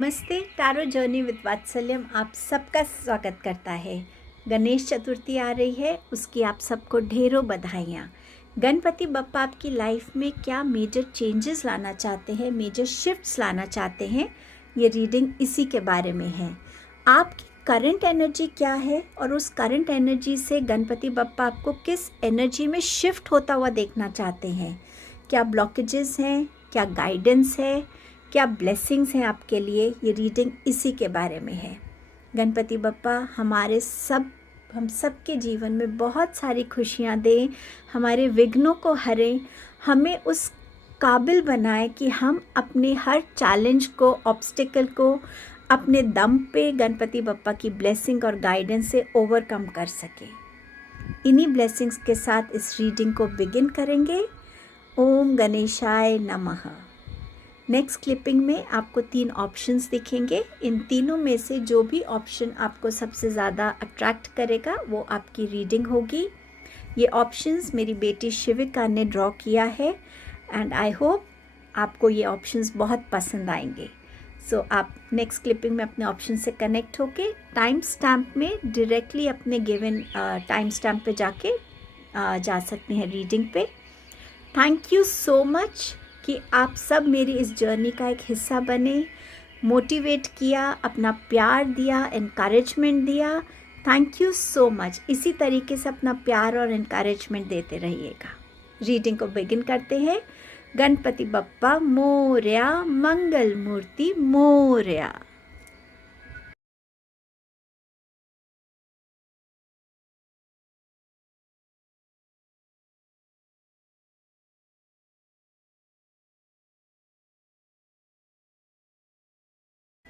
नमस्ते। Tarot journey with वात्सल्यम आप सबका स्वागत करता है। गणेश चतुर्थी आ रही है, उसकी आप सबको ढेरों बधाइयाँ। गणपति बप्पा आपकी लाइफ में क्या मेजर चेंजेस लाना चाहते हैं, मेजर शिफ्ट्स लाना चाहते हैं, ये रीडिंग इसी के बारे में है। आपकी करंट एनर्जी क्या है और उस करंट एनर्जी से गणपति बप्पा आपको किस एनर्जी में शिफ्ट होता हुआ देखना चाहते हैं। क्या ब्लॉकेजेस हैं, क्या गाइडेंस है, क्या ब्लेसिंग्स हैं आपके लिए, ये रीडिंग इसी के बारे में है। गणपति बप्पा हम सब के जीवन में बहुत सारी खुशियाँ दें, हमारे विघ्नों को हरें, हमें उस काबिल बनाए कि हम अपने हर चैलेंज को, ऑब्स्टिकल को अपने दम पे गणपति बप्पा की ब्लेसिंग और गाइडेंस से ओवरकम कर सकें। इन्हीं ब्लेसिंग्स के साथ इस रीडिंग को बिगिन करेंगे। ओम गणेशाय नमः। नेक्स्ट क्लिपिंग में आपको 3 ऑप्शंस दिखेंगे। इन तीनों में से जो भी ऑप्शन आपको सबसे ज़्यादा अट्रैक्ट करेगा वो आपकी रीडिंग होगी। ये ऑप्शंस मेरी बेटी शिविका ने ड्रॉ किया है एंड आई होप आपको ये ऑप्शंस बहुत पसंद आएंगे। सो आप नेक्स्ट क्लिपिंग में अपने ऑप्शन से कनेक्ट होके टाइम स्टैम्प में डायरेक्टली अपने गिवन टाइम स्टैम्प पे जाके जा सकते हैं रीडिंग पे। थैंक यू सो मच कि आप सब मेरी इस जर्नी का एक हिस्सा बने, मोटिवेट किया, अपना प्यार दिया, एनकरेजमेंट दिया। Thank you so much. इसी तरीके से अपना प्यार और एनकरेजमेंट देते रहिएगा। रीडिंग को बिगिन करते हैं। गणपति बप्पा मोरया, मंगल मूर्ति मोरया।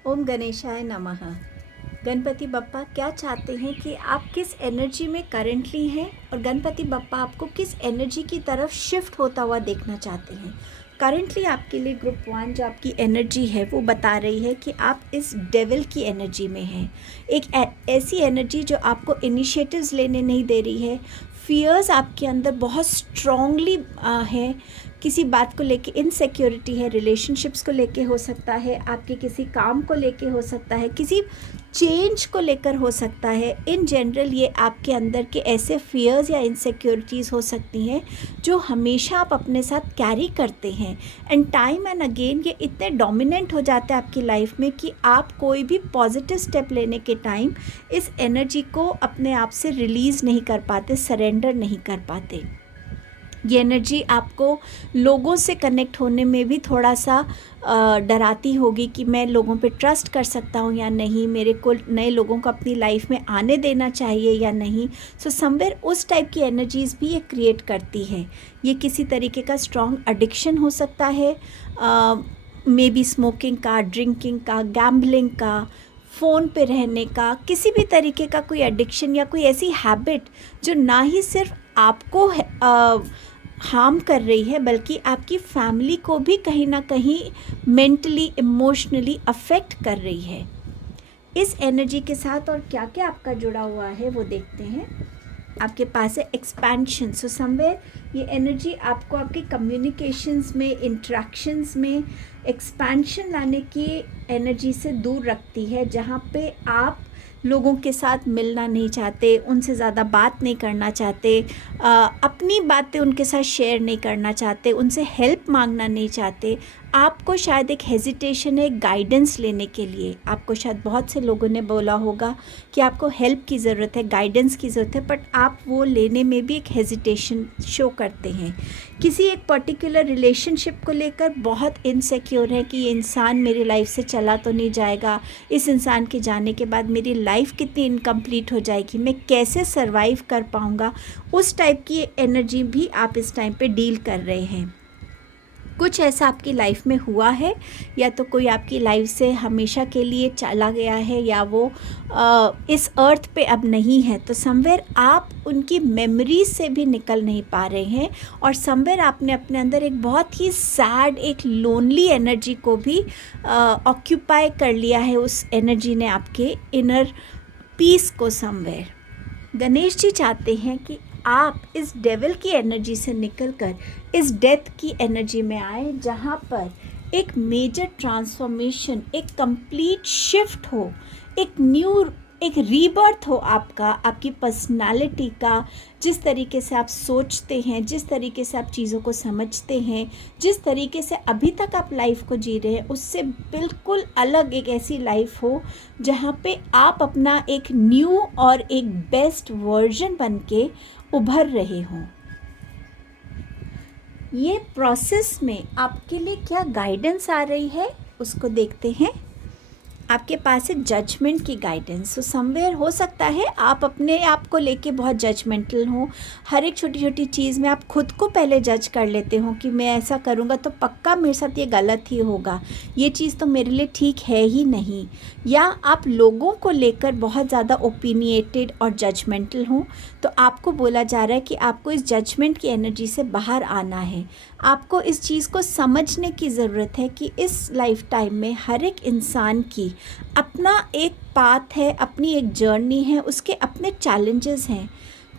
ओम गणेशाय नमः। गणपति बप्पा क्या चाहते हैं कि आप किस एनर्जी में करंटली हैं और गणपति बप्पा आपको किस एनर्जी की तरफ शिफ्ट होता हुआ देखना चाहते हैं। करंटली आपके लिए ग्रुप 1 जो आपकी एनर्जी है वो बता रही है कि आप इस डेविल की एनर्जी में हैं। एक ऐसी एनर्जी जो आपको इनिशिएटिव्स लेने नहीं दे रही है। फियर्स आपके अंदर बहुत स्ट्रॉन्गली है। किसी बात को लेके इनसिक्योरिटी है, रिलेशनशिप्स को लेके हो सकता है, आपके किसी काम को लेके हो सकता है, किसी चेंज को लेकर हो सकता है। इन जनरल ये आपके अंदर के ऐसे फियर्स या इनसिक्योरिटीज़ हो सकती हैं जो हमेशा आप अपने साथ कैरी करते हैं एंड टाइम एंड अगेन ये इतने डोमिनेंट हो जाते हैं आपकी लाइफ में कि आप कोई भी पॉजिटिव स्टेप लेने के टाइम इस एनर्जी को अपने आप से रिलीज़ नहीं कर पाते, सरेंडर नहीं कर पाते। ये एनर्जी आपको लोगों से कनेक्ट होने में भी थोड़ा सा डराती होगी कि मैं लोगों पे ट्रस्ट कर सकता हूँ या नहीं, मेरे को नए लोगों को अपनी लाइफ में आने देना चाहिए या नहीं। सो समवेयर उस टाइप की एनर्जीज़ भी ये क्रिएट करती है। ये किसी तरीके का स्ट्रॉन्ग एडिक्शन हो सकता है, मे बी स्मोकिंग का, ड्रिंकिंग का, गैम्बलिंग का, फ़ोन पे रहने का, किसी भी तरीके का कोई एडिक्शन या कोई ऐसी हैबिट जो ना ही सिर्फ आपको हार्म कर रही है बल्कि आपकी फैमिली को भी कहीं ना कहीं मेंटली, इमोशनली अफेक्ट कर रही है। इस एनर्जी के साथ और क्या क्या आपका जुड़ा हुआ है वो देखते हैं। आपके पास है एक्सपेंशन। सो समवेयर ये एनर्जी आपको आपके कम्युनिकेशंस में, इंटरेक्शंस में एक्सपेंशन लाने की एनर्जी से दूर रखती है, जहाँ पे आप लोगों के साथ मिलना नहीं चाहते, उनसे ज़्यादा बात नहीं करना चाहते, अपनी बातें उनके साथ शेयर नहीं करना चाहते, उनसे हेल्प मांगना नहीं चाहते। आपको शायद एक हेजिटेशन है गाइडेंस लेने के लिए। आपको शायद बहुत से लोगों ने बोला होगा कि आपको हेल्प की ज़रूरत है, गाइडेंस की ज़रूरत है, बट आप वो लेने में भी एक हेजिटेशन शो करते हैं। किसी एक पर्टिकुलर रिलेशनशिप को लेकर बहुत इनसिक्योर है कि ये इंसान मेरी लाइफ से चला तो नहीं जाएगा, इस इंसान के जाने के बाद मेरी लाइफ कितनी इनकम्प्लीट हो जाएगी, मैं कैसे सर्वाइव कर पाऊँगा। उस टाइप की एनर्जी भी आप इस टाइम पे डील कर रहे हैं। कुछ ऐसा आपकी लाइफ में हुआ है या तो कोई आपकी लाइफ से हमेशा के लिए चला गया है या वो इस अर्थ पे अब नहीं है। तो समवेयर आप उनकी मेमोरी से भी निकल नहीं पा रहे हैं और समवेयर आपने अपने अंदर एक बहुत ही सैड, एक लोनली एनर्जी को भी ऑक्यूपाई कर लिया है। उस एनर्जी ने आपके इनर पीस को समवेयर। गणेश जी चाहते हैं कि आप इस डेविल की एनर्जी से निकलकर इस डेथ की एनर्जी में आए, जहाँ पर एक मेजर ट्रांसफॉर्मेशन, एक कंप्लीट शिफ्ट हो, एक रीबर्थ हो आपका, आपकी पर्सनालिटी का, जिस तरीके से आप सोचते हैं, जिस तरीके से आप चीज़ों को समझते हैं, जिस तरीके से अभी तक आप लाइफ को जी रहे हैं, उससे बिल्कुल अलग एक ऐसी लाइफ हो जहाँ पे आप अपना एक न्यू और एक बेस्ट वर्जन बन के उभर रहे हों। ये प्रोसेस में आपके लिए क्या गाइडेंस आ रही है उसको देखते हैं। आपके पास है जजमेंट की गाइडेंस। सो समवेयर हो सकता है आप अपने आप को लेके बहुत जजमेंटल हो, हर एक छोटी छोटी चीज़ में आप खुद को पहले जज कर लेते हो कि मैं ऐसा करूँगा तो पक्का मेरे साथ ये गलत ही होगा, ये चीज़ तो मेरे लिए ठीक है ही नहीं। या आप लोगों को लेकर बहुत ज़्यादा ओपिनिएटेड और जजमेंटल हो, तो आपको बोला जा रहा है कि आपको इस जजमेंट की एनर्जी से बाहर आना है। आपको इस चीज़ को समझने की ज़रूरत है कि इस लाइफ टाइम में हर एक इंसान की अपना एक पाथ है, अपनी एक जर्नी है, उसके अपने चैलेंजेस हैं।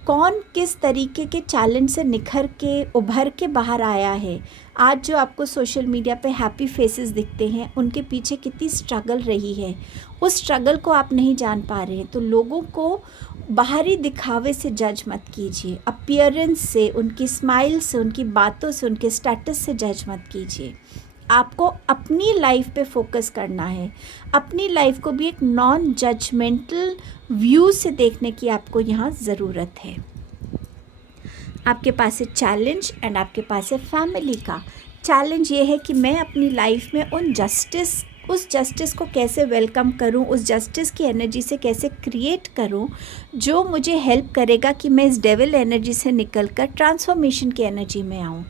कौन किस तरीके के चैलेंज से निखर के उभर के बाहर आया है। आज जो आपको सोशल मीडिया पे हैप्पी फेसेस दिखते हैं, उनके पीछे कितनी स्ट्रगल रही है, उस स्ट्रगल को आप नहीं जान पा रहे हैं। तो लोगों को बाहरी दिखावे से जज मत कीजिए, अपीयरेंस से, उनकी स्माइल से, उनकी बातों से, उनके स्टेटस से जज मत कीजिए। आपको अपनी लाइफ पे फोकस करना है, अपनी लाइफ को भी एक नॉन जजमेंटल व्यू से देखने की आपको यहाँ ज़रूरत है। आपके पास है चैलेंज एंड आपके पास है फैमिली का। चैलेंज ये है कि मैं अपनी लाइफ में उस जस्टिस को कैसे वेलकम करूं, उस जस्टिस की एनर्जी से कैसे क्रिएट करूं जो मुझे हेल्प करेगा कि मैं इस डेविल एनर्जी से निकलकर ट्रांसफॉर्मेशन की एनर्जी में आऊं।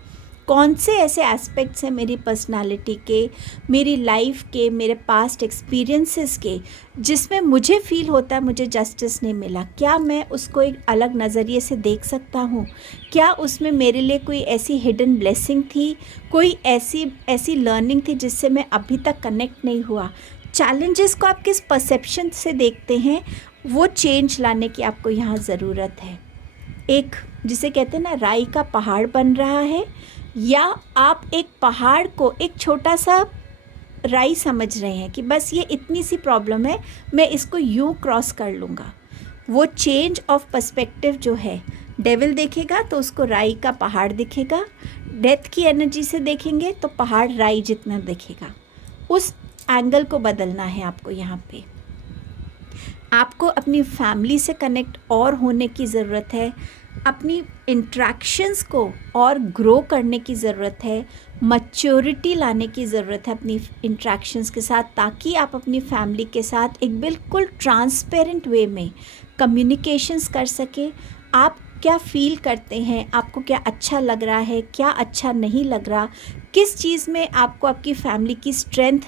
कौन से ऐसे एस्पेक्ट्स हैं मेरी पर्सनालिटी के, मेरी लाइफ के, मेरे पास्ट एक्सपीरियंसेस के, जिसमें मुझे फ़ील होता है मुझे जस्टिस नहीं मिला, क्या मैं उसको एक अलग नज़रिए से देख सकता हूँ? क्या उसमें मेरे लिए कोई ऐसी हिडन ब्लेसिंग थी, कोई ऐसी लर्निंग थी जिससे मैं अभी तक कनेक्ट नहीं हुआ? चैलेंजेस को आप किस परसेप्शन से देखते हैं, वो चेंज लाने की आपको यहाँ ज़रूरत है। एक जिसे कहते हैं ना, राई का पहाड़ बन रहा है, या आप एक पहाड़ को एक छोटा सा राई समझ रहे हैं कि बस ये इतनी सी प्रॉब्लम है, मैं इसको यूँ क्रॉस कर लूँगा। वो चेंज ऑफ पर्सपेक्टिव जो है, डेविल देखेगा तो उसको राई का पहाड़ दिखेगा, डेथ की एनर्जी से देखेंगे तो पहाड़ राई जितना दिखेगा। उस एंगल को बदलना है आपको यहाँ पे। आपको अपनी फैमिली से कनेक्ट और होने की ज़रूरत है, अपनी इंट्रैक्शंस को और ग्रो करने की ज़रूरत है, मैच्योरिटी लाने की ज़रूरत है अपनी इंट्रैक्शंस के साथ, ताकि आप अपनी फैमिली के साथ एक बिल्कुल ट्रांसपेरेंट वे में कम्युनिकेशंस कर सकें। आप क्या फ़ील करते हैं, आपको क्या अच्छा लग रहा है, क्या अच्छा नहीं लग रहा, किस चीज़ में आपको आपकी फैमिली की स्ट्रेंथ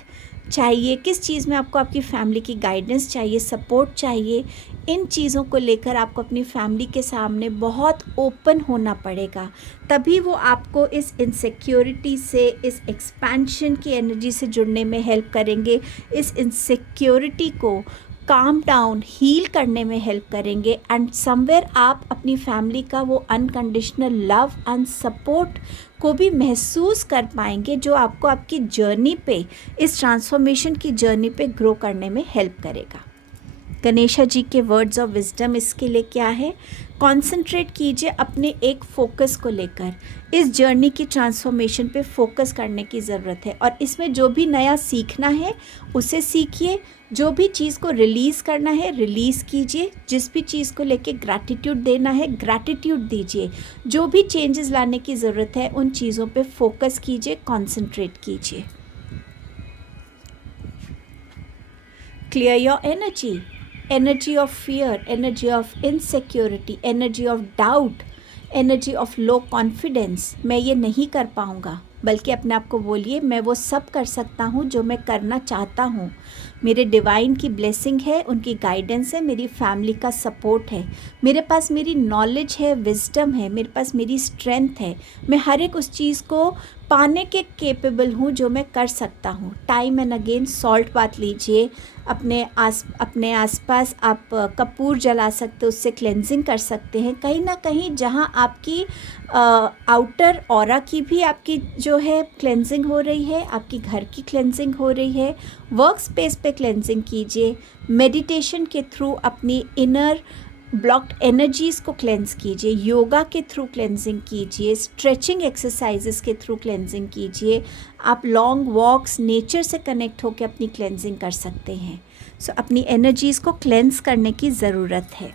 चाहिए, किस चीज़ में आपको आपकी फैमिली की गाइडेंस चाहिए, सपोर्ट चाहिए। इन चीज़ों को लेकर आपको अपनी फैमिली के सामने बहुत ओपन होना पड़ेगा, तभी वो आपको इस इनसिक्योरिटी से, इस एक्सपेंशन की एनर्जी से जुड़ने में हेल्प करेंगे, इस इनसिक्योरिटी को काम डाउन हील करने में हेल्प करेंगे। एंड समवेयर आप अपनी फैमिली का वो अनकंडीशनल लव एंड सपोर्ट को भी महसूस कर पाएंगे, जो आपको आपकी जर्नी पे, इस ट्रांसफॉर्मेशन की जर्नी पे ग्रो करने में हेल्प करेगा। गणेशा जी के वर्ड्स ऑफ विजडम इसके लिए क्या है? कॉन्सेंट्रेट कीजिए अपने एक फोकस को लेकर। इस जर्नी की ट्रांसफॉर्मेशन पे फोकस करने की ज़रूरत है, और इसमें जो भी नया सीखना है उसे सीखिए, जो भी चीज़ को रिलीज़ करना है रिलीज़ कीजिए, जिस भी चीज़ को लेके ग्रैटिट्यूड देना है ग्रैटिट्यूड दीजिए, जो भी चेंजेस लाने की ज़रूरत है उन चीज़ों पे फोकस कीजिए, कॉन्सेंट्रेट कीजिए। Clear your energy of fear, energy of insecurity, energy of doubt, energy of low confidence. मैं ये नहीं कर पाऊँगा, बल्कि अपने आप को बोलिए मैं वो सब कर सकता हूँ जो मैं करना चाहता हूँ। मेरे डिवाइन की ब्लेसिंग है, उनकी गाइडेंस है, मेरी फैमिली का सपोर्ट है, मेरे पास मेरी नॉलेज है, विजडम है, मेरे पास मेरी स्ट्रेंथ है, मैं हर एक उस चीज़ को पाने के केपेबल हूँ जो मैं कर सकता हूँ। टाइम एंड अगेन सॉल्ट बात लीजिए, अपने आसपास आप कपूर जला सकते हो, उससे क्लेंजिंग कर सकते हैं। कहीं ना कहीं जहाँ आपकी आउटर ऑरा की भी आपकी जो जो है क्लेंजिंग हो रही है, आपकी घर की क्लेंजिंग हो रही है, वर्क स्पेस पे क्लेंजिंग कीजिए, मेडिटेशन के थ्रू अपनी इनर ब्लॉक्ड एनर्जीज़ को क्लेंस कीजिए, योगा के थ्रू क्लेंजिंग कीजिए, स्ट्रेचिंग एक्सरसाइजेस के थ्रू क्लेंजिंग कीजिए, आप लॉन्ग वॉक्स नेचर से कनेक्ट होकर अपनी क्लेंजिंग कर सकते हैं। सो अपनी एनर्जीज़ को क्लेंस करने की ज़रूरत है।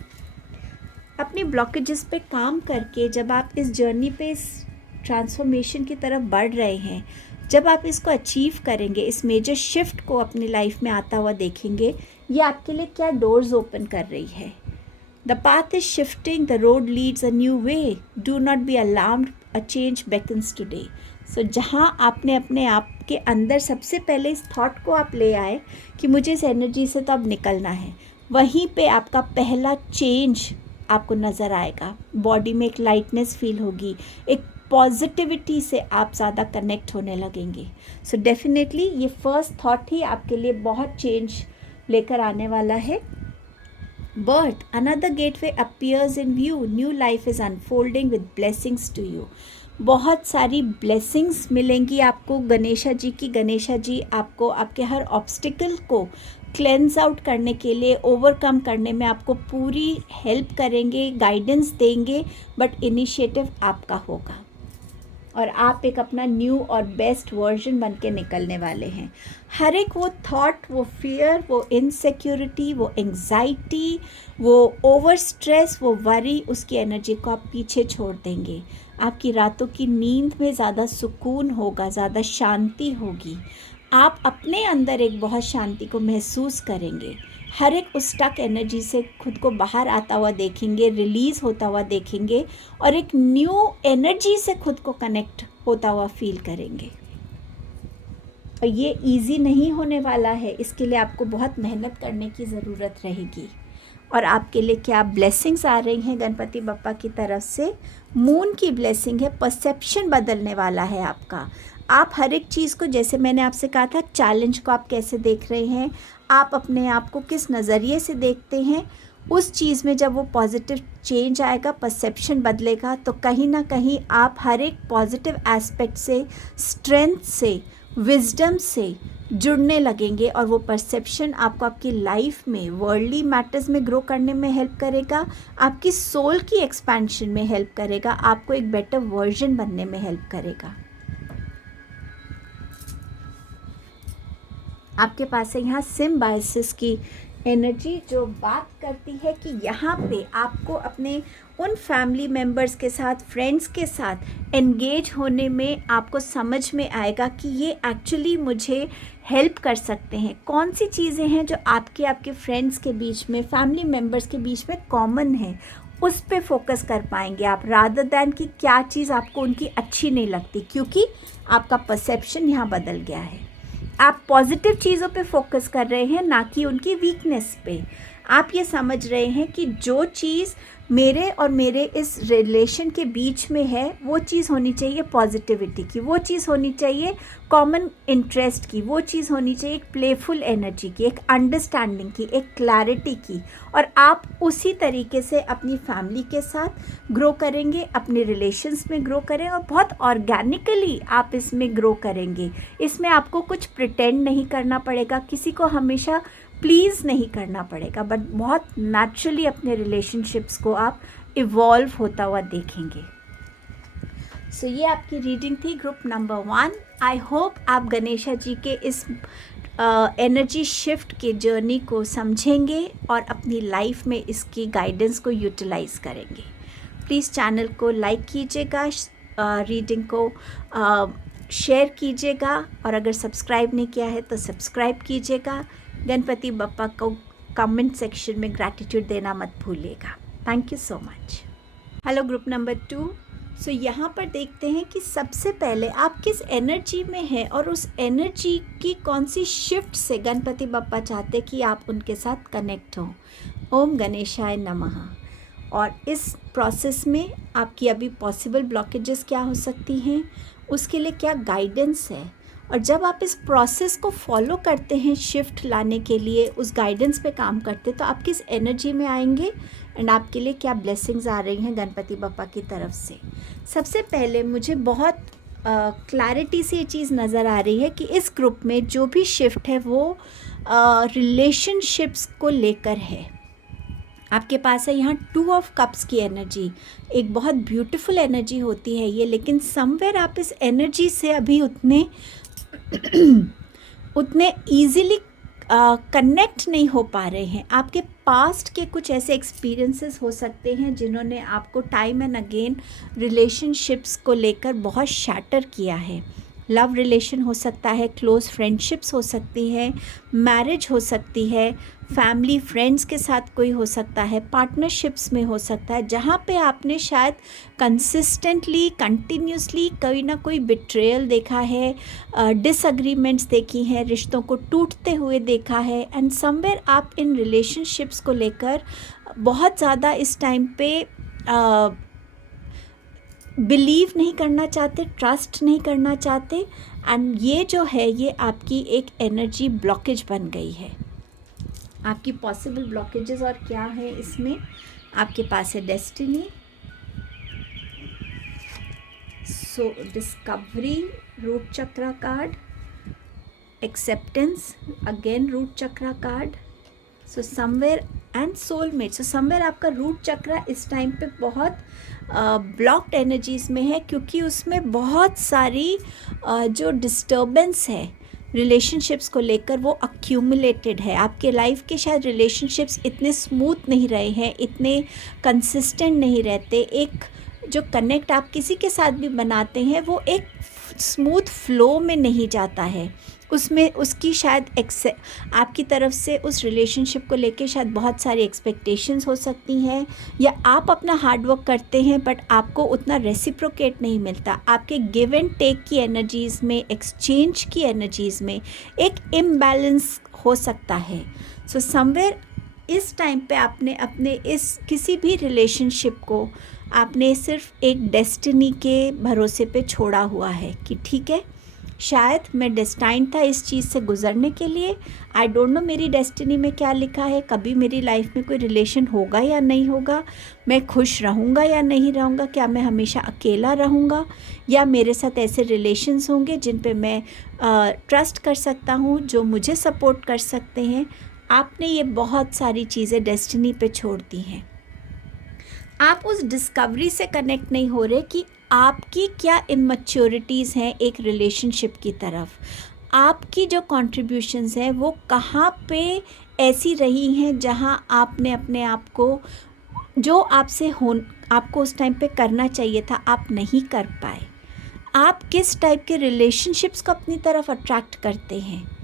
अपनी ब्लॉकेजेस पे काम करके जब आप इस जर्नी पे इस ट्रांसफॉर्मेशन की तरफ बढ़ रहे हैं, जब आप इसको अचीव करेंगे, इस मेजर शिफ्ट को अपनी लाइफ में आता हुआ देखेंगे, ये आपके लिए क्या डोर्स ओपन कर रही है। The path is shifting, the road leads a new way. Do not be alarmed, a change beckons today. So जहाँ आपने अपने आप के अंदर सबसे पहले इस थॉट को आप ले आए कि मुझे इस एनर्जी से तो अब निकलना है, वहीं पे आपका पहला चेंज आपको नज़र आएगा। बॉडी में एक लाइटनेस फील होगी, एक पॉजिटिविटी से आप ज़्यादा कनेक्ट होने लगेंगे। सो डेफिनेटली ये फर्स्ट थॉट ही आपके लिए बहुत चेंज लेकर आने वाला है। Birth, another gateway appears in view. New life is unfolding with blessings to you. बहुत सारी ब्लेसिंग्स मिलेंगी आपको गणेशा जी की। गणेशा जी आपको आपके हर ऑब्स्टिकल को क्लेंस आउट करने के लिए, ओवरकम करने में आपको पूरी हेल्प करेंगे, गाइडेंस देंगे, बट इनिशिएटिव आपका होगा और आप एक अपना न्यू और बेस्ट वर्जन बन के निकलने वाले हैं। हर एक वो थॉट, वो फियर, वो इनसिक्योरिटी, वो एंग्जाइटी, वो ओवर स्ट्रेस, वो वरी, उसकी एनर्जी को आप पीछे छोड़ देंगे। आपकी रातों की नींद में ज़्यादा सुकून होगा, ज़्यादा शांति होगी। आप अपने अंदर एक बहुत शांति को महसूस करेंगे। हर एक उस स्टक एनर्जी से खुद को बाहर आता हुआ देखेंगे, रिलीज़ होता हुआ देखेंगे और एक न्यू एनर्जी से खुद को कनेक्ट होता हुआ फील करेंगे। और ये इजी नहीं होने वाला है, इसके लिए आपको बहुत मेहनत करने की ज़रूरत रहेगी। और आपके लिए क्या ब्लेसिंग्स आ रही हैं गणपति बप्पा की तरफ से? मून की ब्लेसिंग है, परसेप्शन बदलने वाला है आपका। आप हर एक चीज़ को, जैसे मैंने आपसे कहा था, चैलेंज को आप कैसे देख रहे हैं, आप अपने आप को किस नज़रिए से देखते हैं, उस चीज़ में जब वो पॉजिटिव चेंज आएगा, परसेप्शन बदलेगा, तो कहीं ना कहीं आप हर एक पॉजिटिव एस्पेक्ट से, स्ट्रेंथ से, विजडम से जुड़ने लगेंगे और वो परसेप्शन आपको आपकी लाइफ में वर्ल्डली मैटर्स में ग्रो करने में हेल्प करेगा, आपकी सोल की एक्सपेंशन में हेल्प करेगा, आपको एक बेटर वर्जन बनने में हेल्प करेगा। आपके पास है यहाँ सिम्बायोसिस की एनर्जी, जो बात करती है कि यहाँ पे आपको अपने उन फैमिली मेम्बर्स के साथ, फ्रेंड्स के साथ एंगेज होने में आपको समझ में आएगा कि ये एक्चुअली मुझे हेल्प कर सकते हैं। कौन सी चीज़ें हैं जो आपके फ्रेंड्स के बीच में, फैमिली मेम्बर्स के बीच में कॉमन है, उस पे फोकस कर पाएंगे आप, रादर दैन कि क्या चीज़ आपको उनकी अच्छी नहीं लगती, क्योंकि आपका परसेप्शन यहाँ बदल गया है। आप पॉजिटिव चीज़ों पे फोकस कर रहे हैं, ना कि उनकी वीकनेस पे। आप ये समझ रहे हैं कि जो चीज़ मेरे और मेरे इस रिलेशन के बीच में है, वो चीज़ होनी चाहिए पॉजिटिविटी की, वो चीज़ होनी चाहिए कॉमन इंटरेस्ट की, वो चीज़ होनी चाहिए एक प्लेफुल एनर्जी की, एक अंडरस्टैंडिंग की, एक क्लैरिटी की। और आप उसी तरीके से अपनी फैमिली के साथ ग्रो करेंगे, अपने रिलेशंस में ग्रो करें और बहुत ऑर्गेनिकली आप इसमें ग्रो करेंगे। इसमें आपको कुछ प्रिटेंड नहीं करना पड़ेगा, किसी को हमेशा प्लीज़ नहीं करना पड़ेगा, बट बहुत नेचुरली अपने रिलेशनशिप्स को आप इवॉल्व होता हुआ देखेंगे। सो ये आपकी रीडिंग थी ग्रुप नंबर 1। आई होप आप गणेशा जी के इस एनर्जी शिफ्ट के जर्नी को समझेंगे और अपनी लाइफ में इसकी गाइडेंस को यूटिलाइज करेंगे। प्लीज़ चैनल को लाइक कीजिएगा, रीडिंग को शेयर कीजिएगा और अगर सब्सक्राइब नहीं किया है तो सब्सक्राइब कीजिएगा। गणपति बप्पा को कमेंट सेक्शन में ग्रैटिट्यूड देना मत भूलिएगा। Thank you so much. Hello group number 2। सो यहाँ पर देखते हैं कि सबसे पहले आप किस एनर्जी में हैं और उस एनर्जी की कौन सी शिफ्ट से गणपति बप्पा चाहते कि आप उनके साथ कनेक्ट हों। ओम गणेशाय नमः। और इस प्रोसेस में आपकी अभी पॉसिबल ब्लॉकेजेस क्या हो सकती हैं, उसके लिए क्या गाइडेंस है, और जब आप इस प्रोसेस को फॉलो करते हैं शिफ्ट लाने के लिए, उस गाइडेंस पे काम करते, तो आप किस एनर्जी में आएंगे एंड आपके लिए क्या ब्लेसिंग्स आ रही हैं गणपति बप्पा की तरफ से। सबसे पहले मुझे बहुत क्लैरिटी से ये चीज़ नज़र आ रही है कि इस ग्रुप में जो भी शिफ्ट है वो रिलेशनशिप्स को लेकर है। आपके पास है यहाँ 2 ऑफ कप्स की एनर्जी, एक बहुत ब्यूटीफुल एनर्जी होती है ये, लेकिन समवेयर आप इस एनर्जी से अभी उतने ईजीली कनेक्ट नहीं हो पा रहे हैं। आपके पास्ट के कुछ ऐसे एक्सपीरियंसेस हो सकते हैं जिन्होंने आपको टाइम एंड अगेन रिलेशनशिप्स को लेकर बहुत शैटर किया है। लव रिलेशन हो सकता है, क्लोज फ्रेंडशिप्स हो सकती है, मैरिज हो सकती है, फैमिली फ्रेंड्स के साथ कोई हो सकता है, पार्टनरशिप्स में हो सकता है, जहाँ पे आपने शायद कंसिस्टेंटली कंटिन्यूसली कोई ना कोई बिट्रेयल देखा है, डिसएग्रीमेंट्स देखी हैं, रिश्तों को टूटते हुए देखा है। एंड समवेयर आप इन रिलेशनशिप्स को लेकर बहुत ज़्यादा इस टाइम पे बिलीव नहीं करना चाहते, ट्रस्ट नहीं करना चाहते। एंड ये जो है ये आपकी एक एनर्जी ब्लॉकेज बन गई है। आपकी पॉसिबल ब्लॉकेजेस और क्या है इसमें, आपके पास है destiny, so discovery root chakra card, acceptance again root chakra card, so somewhere and soulmate. So somewhere आपका रूट चक्रा इस टाइम पे बहुत ब्लॉक्ड एनर्जीज़ में है, क्योंकि उसमें बहुत सारी जो डिस्टर्बेंस है रिलेशनशिप्स को लेकर वो अक्यूमुलेटेड है। आपके लाइफ के शायद रिलेशनशिप्स इतने स्मूथ नहीं रहे हैं, इतने कंसिस्टेंट नहीं रहते। एक जो कनेक्ट आप किसी के साथ भी बनाते हैं वो एक स्मूथ फ्लो में नहीं जाता है, उसमें उसकी शायद आपकी तरफ से उस रिलेशनशिप को लेके शायद बहुत सारी एक्सपेक्टेशंस हो सकती हैं, या आप अपना हार्ड वर्क करते हैं बट आपको उतना रेसिप्रोकेट नहीं मिलता। आपके गिव एंड टेक की एनर्जीज़ में, एक्सचेंज की एनर्जीज़ में एक इम्बैलेंस हो सकता है। सो समवेयर इस टाइम पे आपने अपने इस किसी भी रिलेशनशिप को आपने सिर्फ एक डेस्टिनी के भरोसे पे छोड़ा हुआ है कि ठीक है, शायद मैं डेस्टाइंड था इस चीज़ से गुज़रने के लिए। आई डोंट नो मेरी डेस्टिनी में क्या लिखा है, कभी मेरी लाइफ में कोई रिलेशन होगा या नहीं होगा, मैं खुश रहूँगा या नहीं रहूँगा, क्या मैं हमेशा अकेला रहूँगा, या मेरे साथ ऐसे रिलेशंस होंगे जिन पे मैं ट्रस्ट कर सकता हूँ, जो मुझे सपोर्ट कर सकते हैं। आपने ये बहुत सारी चीज़ें डेस्टिनी पे छोड़ दी हैं। आप उस डिस्कवरी से कनेक्ट नहीं हो रहे कि आपकी क्या इमैच्योरिटीज़ हैं एक रिलेशनशिप की तरफ, आपकी जो कॉन्ट्रीब्यूशंस हैं वो कहाँ पे ऐसी रही हैं जहाँ आपने अपने आप को जो आपको उस टाइम पे करना चाहिए था आप नहीं कर पाए। आप किस टाइप के रिलेशनशिप्स को अपनी तरफ अट्रैक्ट करते हैं,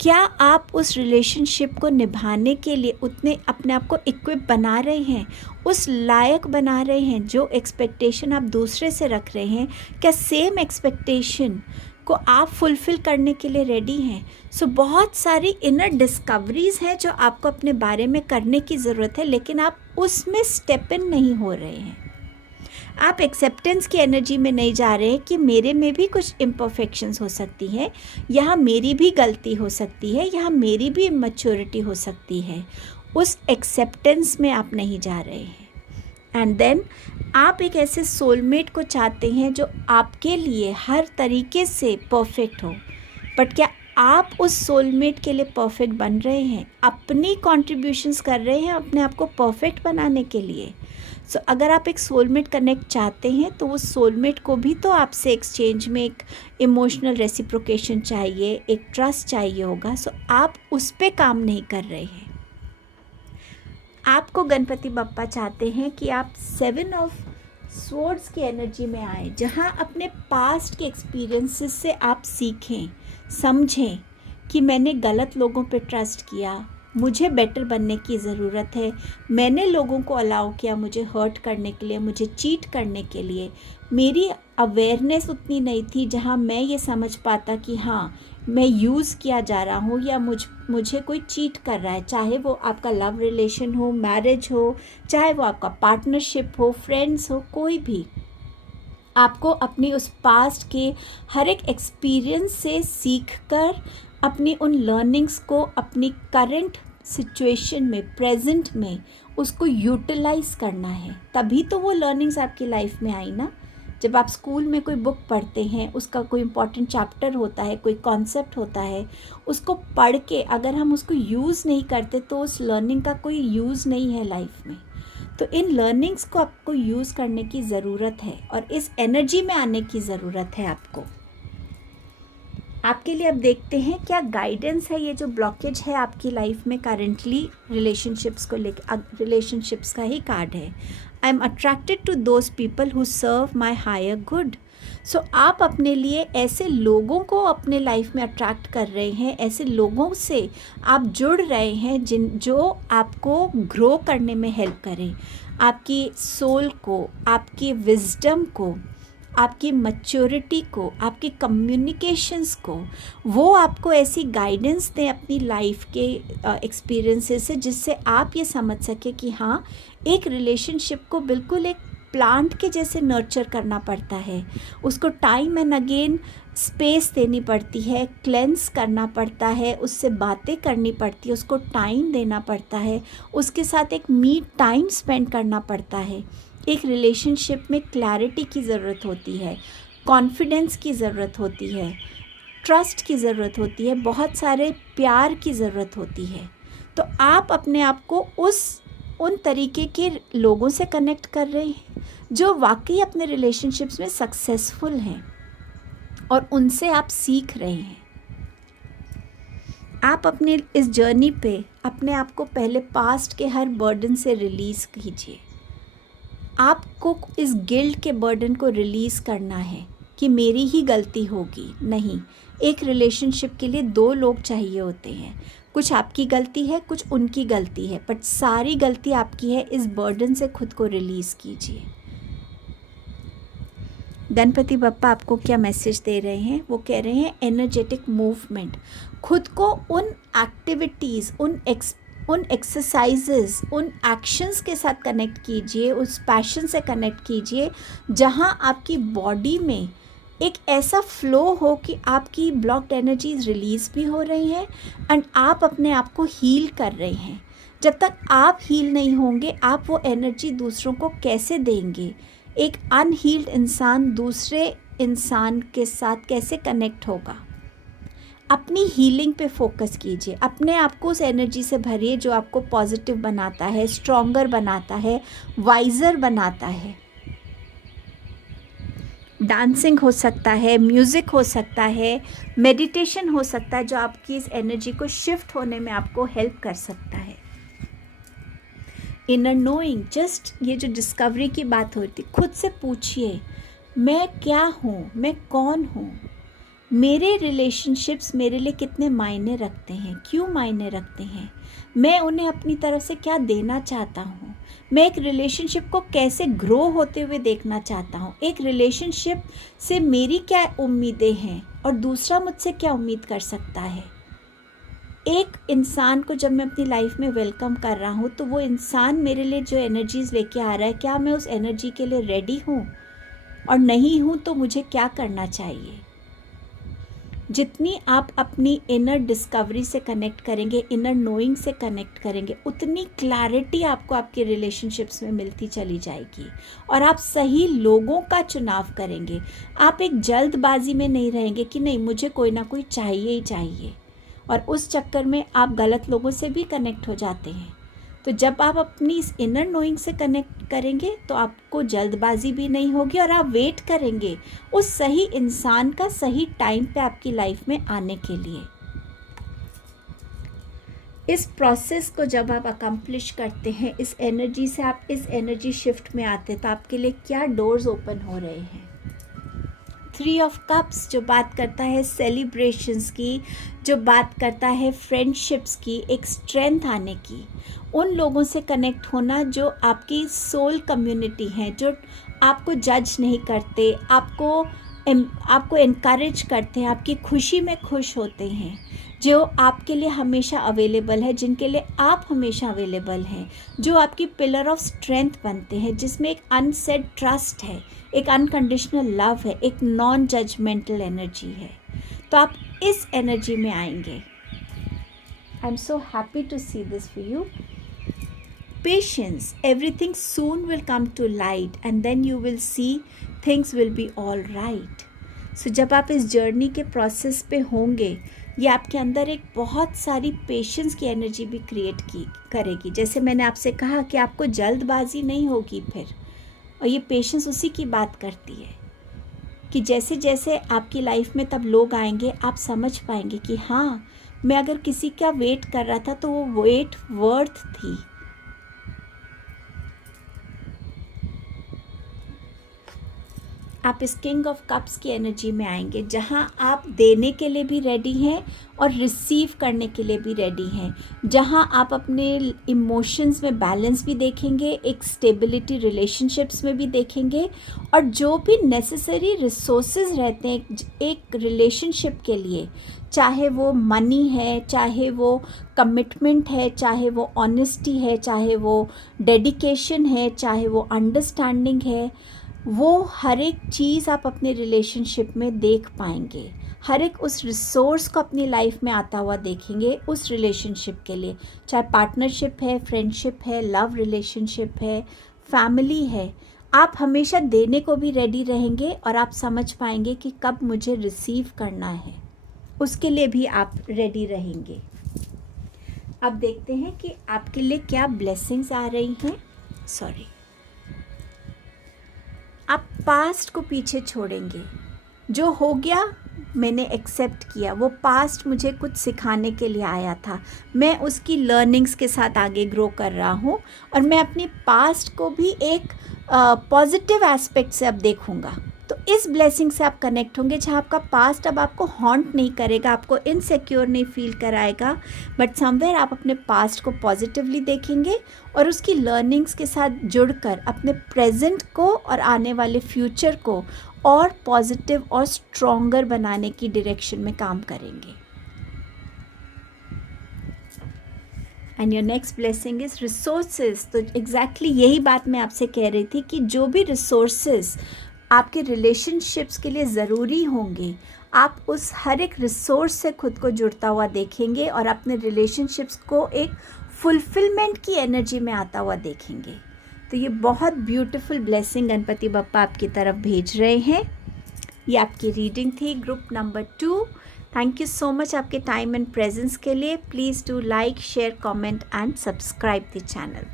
क्या आप उस रिलेशनशिप को निभाने के लिए उतने अपने आप को इक्विप बना रहे हैं, उस लायक बना रहे हैं। जो एक्सपेक्टेशन आप दूसरे से रख रहे हैं, क्या सेम एक्सपेक्टेशन को आप फुलफ़िल करने के लिए रेडी हैं। सो बहुत सारी इनर डिस्कवरीज़ हैं जो आपको अपने बारे में करने की ज़रूरत है, लेकिन आप उसमें स्टेप इन नहीं हो रहे हैं। आप एक्सेप्टेंस की एनर्जी में नहीं जा रहे हैं कि मेरे में भी कुछ इम्परफेक्शंस हो सकती है, यहाँ मेरी भी गलती हो सकती है, यहाँ मेरी भी इमैच्योरिटी हो सकती है। उस एक्सेप्टेंस में आप नहीं जा रहे हैं। एंड देन आप एक ऐसे सोलमेट को चाहते हैं जो आपके लिए हर तरीके से परफेक्ट हो, बट क्या आप उस सोलमेट के लिए परफेक्ट बन रहे हैं, अपनी कॉन्ट्रीब्यूशंस कर रहे हैं अपने आप को परफेक्ट बनाने के लिए। सो अगर आप एक सोलमेट कनेक्ट चाहते हैं तो उस सोलमेट को भी तो आपसे एक्सचेंज में एक इमोशनल रेसिप्रोकेशन चाहिए, एक ट्रस्ट चाहिए होगा। सो आप उस पे काम नहीं कर रहे हैं। आपको गणपति बप्पा चाहते हैं कि आप 7 ऑफ स्वॉर्ड्स की एनर्जी में आए, जहां अपने पास्ट के एक्सपीरियंसेस से आप सीखें, समझें कि मैंने गलत लोगों पे ट्रस्ट किया, मुझे बेटर बनने की ज़रूरत है, मैंने लोगों को अलाउ किया मुझे हर्ट करने के लिए, मुझे चीट करने के लिए। मेरी अवेयरनेस उतनी नहीं थी जहां मैं ये समझ पाता कि हाँ मैं यूज़ किया जा रहा हूँ या मुझे कोई चीट कर रहा है, चाहे वो आपका लव रिलेशन हो, मैरिज हो, चाहे वो आपका पार्टनरशिप हो, फ्रेंड्स हो, कोई भी। आपको अपनी उस पास्ट के हर एक एक्सपीरियंस से सीखकर अपनी उन लर्निंग्स को अपनी करंट सिचुएशन में, प्रेजेंट में उसको यूटिलाइज करना है। तभी तो वो लर्निंग्स आपकी लाइफ में आई ना। जब आप स्कूल में कोई बुक पढ़ते हैं, उसका कोई इम्पॉर्टेंट चैप्टर होता है, कोई कॉन्सेप्ट होता है, उसको पढ़ के अगर हम उसको यूज़ नहीं करते तो उस लर्निंग का कोई यूज़ नहीं है लाइफ में। तो इन लर्निंग्स को आपको यूज़ करने की ज़रूरत है और इस एनर्जी में आने की ज़रूरत है आपको। आपके लिए अब देखते हैं क्या गाइडेंस है, ये जो ब्लॉकेज है आपकी लाइफ में करेंटली रिलेशनशिप्स को लेकर। रिलेशनशिप्स का ही कार्ड है। I am attracted to those people who serve my higher good. So आप अपने लिए ऐसे लोगों को अपने लाइफ में अट्रैक्ट कर रहे हैं, ऐसे लोगों से आप जुड़ रहे हैं जो आपको ग्रो करने में हेल्प करें, आपकी सोल को, आपकी विजडम को, आपकी मैच्योरिटी को, आपकी कम्युनिकेशंस को। वो आपको ऐसी गाइडेंस दें अपनी लाइफ के एक्सपीरियंसेस से, जिससे आप ये समझ सके कि हाँ, एक रिलेशनशिप को बिल्कुल एक प्लांट के जैसे नर्चर करना पड़ता है। उसको टाइम एंड अगेन स्पेस देनी पड़ती है, क्लेंस करना पड़ता है, उससे बातें करनी पड़ती है, उसको टाइम देना पड़ता है, उसके साथ एक मी टाइम स्पेंड करना पड़ता है। एक रिलेशनशिप में क्लैरिटी की ज़रूरत होती है, कॉन्फिडेंस की ज़रूरत होती है, ट्रस्ट की ज़रूरत होती है, बहुत सारे प्यार की ज़रूरत होती है। तो आप अपने आप को उन तरीके के लोगों से कनेक्ट कर रहे हैं जो वाकई अपने रिलेशनशिप्स में सक्सेसफुल हैं और उनसे आप सीख रहे हैं। आप अपने इस जर्नी पे अपने आप को पहले पास्ट के हर बर्डन से रिलीज़ कीजिए। आपको इस गिल्ट के बर्डन को रिलीज़ करना है कि मेरी ही गलती होगी। नहीं, एक रिलेशनशिप के लिए दो लोग चाहिए होते हैं। कुछ आपकी गलती है, कुछ उनकी गलती है, बट सारी गलती आपकी है। इस बर्डन से खुद को रिलीज़ कीजिए। गणपति बप्पा आपको क्या मैसेज दे रहे हैं? वो कह रहे हैं एनर्जेटिक मूवमेंट। खुद को उन एक्टिविटीज़, उन एक्सरसाइजेस, उन एक्शंस के साथ कनेक्ट कीजिए, उस पैशन से कनेक्ट कीजिए जहां आपकी बॉडी में एक ऐसा फ्लो हो कि आपकी ब्लॉक्ड एनर्जीज रिलीज़ भी हो रही हैं एंड आप अपने आप को हील कर रहे हैं। जब तक आप हील नहीं होंगे, आप वो एनर्जी दूसरों को कैसे देंगे? एक अनहील्ड इंसान दूसरे इंसान के साथ कैसे कनेक्ट होगा? अपनी हीलिंग पे फोकस कीजिए। अपने आप को उस एनर्जी से भरिए जो आपको पॉजिटिव बनाता है, स्ट्रॉन्गर बनाता है, वाइजर बनाता है। डांसिंग हो सकता है, म्यूज़िक हो सकता है, मेडिटेशन हो सकता है, जो आपकी इस एनर्जी को शिफ्ट होने में आपको हेल्प कर सकता है। इनर नोइंग, जस्ट ये जो डिस्कवरी की बात होती, खुद से पूछिए मैं क्या हूँ, मैं कौन हूँ, मेरे रिलेशनशिप्स मेरे लिए कितने मायने रखते हैं, क्यों मायने रखते हैं, मैं उन्हें अपनी तरफ से क्या देना चाहता हूँ, मैं एक रिलेशनशिप को कैसे ग्रो होते हुए देखना चाहता हूँ, एक रिलेशनशिप से मेरी क्या उम्मीदें हैं और दूसरा मुझसे क्या उम्मीद कर सकता है। एक इंसान को जब मैं अपनी लाइफ में वेलकम कर रहा हूँ तो वो इंसान मेरे लिए जो एनर्जीज़ लेके आ रहा है, क्या मैं उस एनर्जी के लिए रेडी हूँ, और नहीं हूँ तो मुझे क्या करना चाहिए। जितनी आप अपनी इनर डिस्कवरी से कनेक्ट करेंगे, इनर नोइंग से कनेक्ट करेंगे, उतनी क्लैरिटी आपको आपके रिलेशनशिप्स में मिलती चली जाएगी और आप सही लोगों का चुनाव करेंगे। आप एक जल्दबाजी में नहीं रहेंगे कि नहीं मुझे कोई ना कोई चाहिए ही चाहिए, और उस चक्कर में आप गलत लोगों से भी कनेक्ट हो जाते हैं। तो जब आप अपनी इस इनर नोइंग से कनेक्ट करेंगे तो आपको जल्दबाजी भी नहीं होगी और आप वेट करेंगे उस सही इंसान का सही टाइम पे आपकी लाइफ में आने के लिए। इस प्रोसेस को जब आप अकम्प्लिश करते हैं, इस एनर्जी से आप इस एनर्जी शिफ्ट में आते हैं, तो आपके लिए क्या डोर्स ओपन हो रहे हैं। 3 ऑफ कप्स जो बात करता है सेलिब्रेशंस की, जो बात करता है फ्रेंडशिप्स की, एक स्ट्रेंथ आने की, उन लोगों से कनेक्ट होना जो आपकी सोल कम्युनिटी है, जो आपको जज नहीं करते, आपको इनकरेज करते हैं, आपकी खुशी में खुश होते हैं, जो आपके लिए हमेशा अवेलेबल है, जिनके लिए आप हमेशा अवेलेबल हैं, जो आपकी पिलर ऑफ स्ट्रेंथ बनते हैं, जिसमें एक अनसेड ट्रस्ट है, एक अनकंडीशनल लव है, एक नॉन जजमेंटल एनर्जी है। तो आप इस एनर्जी में आएंगे। I am so happy to see this for you. Patience, everything soon will come to light and then you will see things will be all right. So जब आप इस journey के प्रोसेस पे होंगे, ये आपके अंदर एक बहुत सारी पेशेंस की एनर्जी भी क्रिएट करेगी। जैसे मैंने आपसे कहा कि आपको जल्दबाजी नहीं होगी फिर, और ये पेशेंस उसी की बात करती है कि जैसे जैसे आपकी लाइफ में तब लोग आएंगे, आप समझ पाएंगे कि हाँ, मैं अगर किसी का वेट कर रहा था तो वो वेट वर्थ थी। आप इस किंग ऑफ कप्स की एनर्जी में आएंगे, जहाँ आप देने के लिए भी रेडी हैं और रिसीव करने के लिए भी रेडी हैं, जहाँ आप अपने इमोशंस में बैलेंस भी देखेंगे, एक स्टेबिलिटी रिलेशनशिप्स में भी देखेंगे, और जो भी नेसेसरी रिसोर्सेज रहते हैं एक रिलेशनशिप के लिए, चाहे वो मनी है, चाहे वो कमिटमेंट है, चाहे वो ऑनेस्टी है, चाहे वो डेडिकेशन है, चाहे वो अंडरस्टैंडिंग है, वो हर एक चीज़ आप अपने रिलेशनशिप में देख पाएंगे। हर एक उस रिसोर्स को अपनी लाइफ में आता हुआ देखेंगे उस रिलेशनशिप के लिए, चाहे पार्टनरशिप है, फ्रेंडशिप है, लव रिलेशनशिप है, फैमिली है। आप हमेशा देने को भी रेडी रहेंगे और आप समझ पाएंगे कि कब मुझे रिसीव करना है, उसके लिए भी आप रेडी रहेंगे। अब देखते हैं कि आपके लिए क्या ब्लेसिंग्स आ रही हैं। आप पास्ट को पीछे छोड़ेंगे। जो हो गया मैंने एक्सेप्ट किया, वो पास्ट मुझे कुछ सिखाने के लिए आया था, मैं उसकी लर्निंग्स के साथ आगे ग्रो कर रहा हूँ, और मैं अपनी पास्ट को भी एक पॉजिटिव एस्पेक्ट से अब देखूँगा। तो इस ब्लेसिंग से आप कनेक्ट होंगे, जहाँ आपका पास्ट अब आपको हॉन्ट नहीं करेगा, आपको इनसिक्योर नहीं फील कराएगा, बट समवेयर आप अपने पास्ट को पॉजिटिवली देखेंगे और उसकी लर्निंग्स के साथ जुड़कर अपने प्रेजेंट को और आने वाले फ्यूचर को और पॉजिटिव और स्ट्रॉन्गर बनाने की डायरेक्शन में काम करेंगे। And your next blessing is resources. तो एग्जैक्टली यही बात मैं आपसे कह रही थी कि जो भी रिसोर्सेज आपके रिलेशनशिप्स के लिए ज़रूरी होंगे, आप उस हर एक रिसोर्स से खुद को जुड़ता हुआ देखेंगे और अपने रिलेशनशिप्स को एक फुलफिलमेंट की एनर्जी में आता हुआ देखेंगे। तो ये बहुत ब्यूटीफुल ब्लेसिंग गणपति बप्पा आपकी तरफ भेज रहे हैं। ये आपकी रीडिंग थी group number 2। Thank you so much आपके टाइम एंड प्रेजेंस के लिए। Please do like, share, comment and subscribe the channel.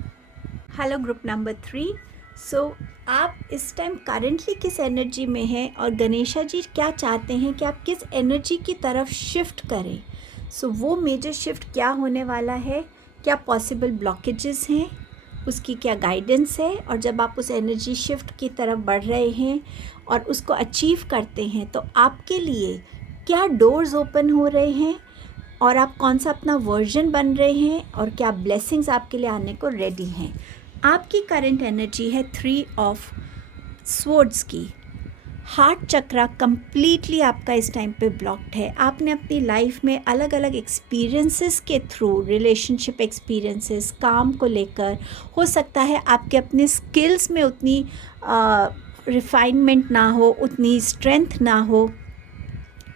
Hello group number 3। सो आप इस टाइम करेंटली किस एनर्जी में हैं और गणेशा जी क्या चाहते हैं कि आप किस एनर्जी की तरफ शिफ्ट करें। सो वो मेजर शिफ्ट क्या होने वाला है, क्या पॉसिबल ब्लॉकेजेस हैं, उसकी क्या गाइडेंस है, और जब आप उस एनर्जी शिफ्ट की तरफ बढ़ रहे हैं और उसको अचीव करते हैं तो आपके लिए क्या डोर्स ओपन हो रहे हैं और आप कौन सा अपना वर्जन बन रहे हैं और क्या ब्लेसिंग्स आपके लिए आने को रेडी हैं। आपकी करंट एनर्जी है 3 ऑफ स्वॉर्ड्स की। हार्ट चक्रा कंप्लीटली आपका इस टाइम पे ब्लॉक्ड है। आपने अपनी लाइफ में अलग अलग एक्सपीरियंसेस के थ्रू, रिलेशनशिप एक्सपीरियंसेस, काम को लेकर, हो सकता है आपके अपने स्किल्स में उतनी रिफाइनमेंट ना हो, उतनी स्ट्रेंथ ना हो,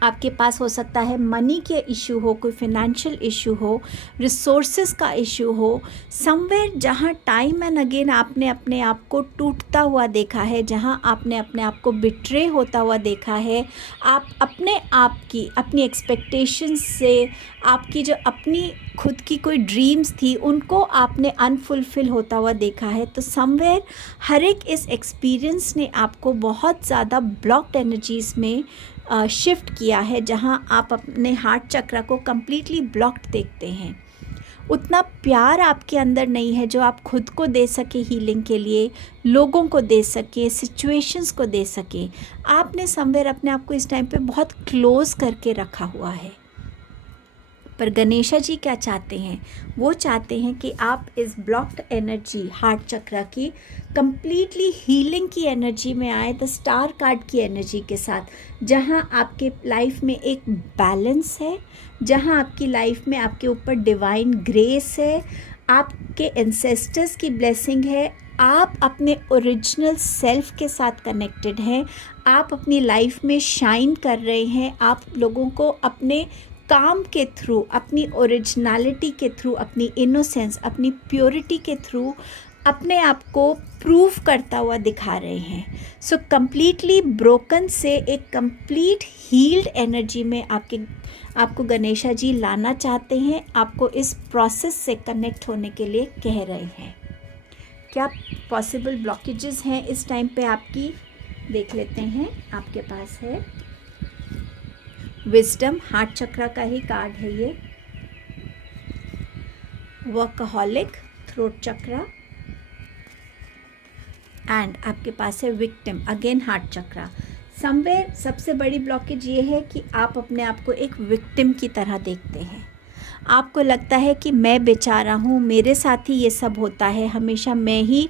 आपके पास हो सकता है मनी के इशू हो, कोई फिनेंशियल इशू हो, रिसोर्सेज का इशू हो, समवेयर जहाँ टाइम एंड अगेन आपने अपने आप को टूटता हुआ देखा है, जहाँ आपने अपने आप को बिट्रे होता हुआ देखा है, आप अपने आप की अपनी एक्सपेक्टेशंस से, आपकी जो अपनी खुद की कोई ड्रीम्स थी उनको आपने अनफुलफिल होता हुआ देखा है। तो समवेयर हर एक इस एक्सपीरियंस ने आपको बहुत ज़्यादा ब्लॉक्ड एनर्जीज़ में शिफ्ट किया है, जहां आप अपने हार्ट चक्र को कम्प्लीटली ब्लॉक्ड देखते हैं। उतना प्यार आपके अंदर नहीं है जो आप खुद को दे सके हीलिंग के लिए, लोगों को दे सके, सिचुएशंस को दे सके। आपने समवेयर अपने आप को इस टाइम पे बहुत क्लोज करके रखा हुआ है। पर गणेशा जी क्या चाहते हैं, वो चाहते हैं कि आप इस ब्लॉक्ड एनर्जी हार्ट चक्र की कंप्लीटली हीलिंग की एनर्जी में आए, द स्टार कार्ड की एनर्जी के साथ, जहां आपके लाइफ में एक बैलेंस है, जहां आपकी लाइफ में आपके ऊपर डिवाइन ग्रेस है, आपके एंसेस्टर्स की ब्लेसिंग है, आप अपने ओरिजिनल सेल्फ के साथ कनेक्टेड हैं, आप अपनी लाइफ में शाइन कर रहे हैं, आप लोगों को अपने काम के थ्रू, अपनी ओरिजिनलिटी के थ्रू, अपनी इनोसेंस, अपनी प्योरिटी के थ्रू अपने आप को प्रूव करता हुआ दिखा रहे हैं। सो कंप्लीटली ब्रोकन से एक कंप्लीट हील्ड एनर्जी में आपको गणेशा जी लाना चाहते हैं, आपको इस प्रोसेस से कनेक्ट होने के लिए कह रहे हैं। क्या पॉसिबल ब्लॉकेजेस हैं इस टाइम पे आपकी, देख लेते हैं। आपके पास है विजडम, हार्ट चक्रा का ही कार्ड है ये, वर्कहॉलिक, थ्रोट चक्रा, एंड आपके पास है विक्टिम, अगेन हार्ट चक्रा। समवेयर सबसे बड़ी ब्लॉकेज ये है कि आप अपने आप को एक विक्टिम की तरह देखते हैं। आपको लगता है कि मैं बेचारा हूँ, मेरे साथ ही ये सब होता है, हमेशा मैं ही